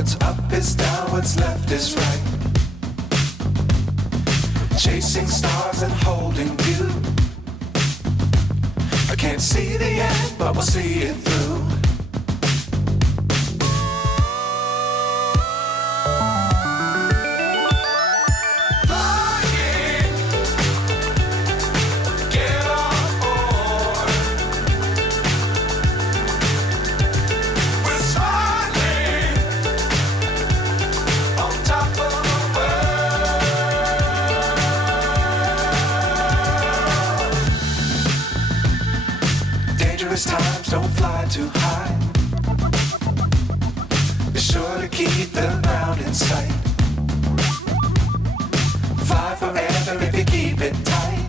What's up is down, what's left is right. Chasing stars and holding you. I can't see the end, but we'll see it through. Dangerous times, don't fly too high. Be sure to keep the ground in sight. Fly forever if you keep it tight.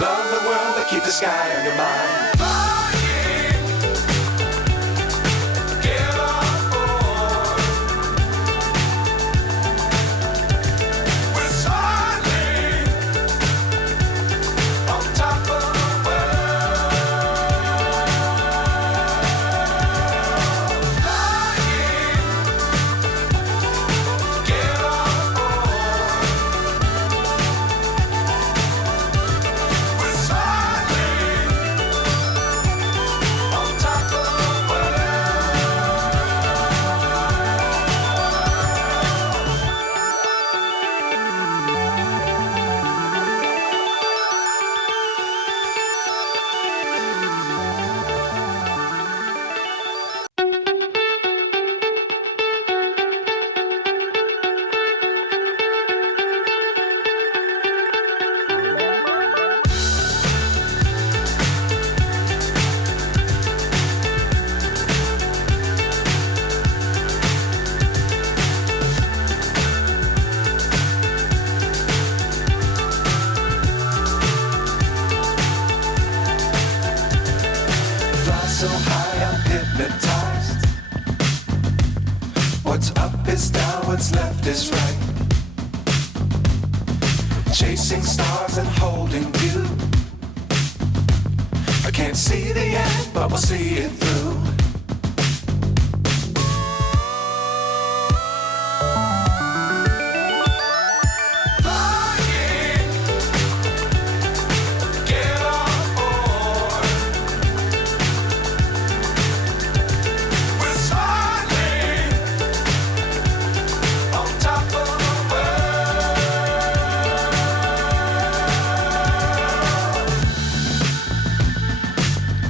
Love the world, but keep the sky on your mind. So high, I'm hypnotized. What's up is down, what's left is right. Chasing stars and holding you. I can't see the end, but we'll see it through.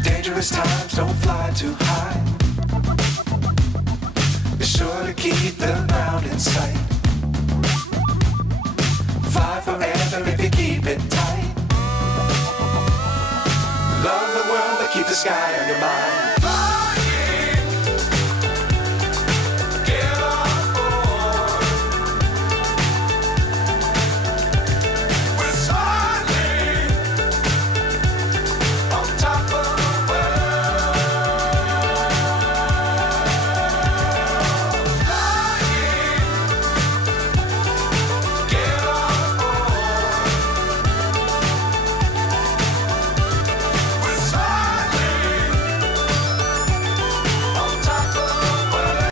Dangerous times, don't fly too high. Be sure to keep the ground in sight. Fly forever if you keep it tight. Love the world, but keep the sky on your mind.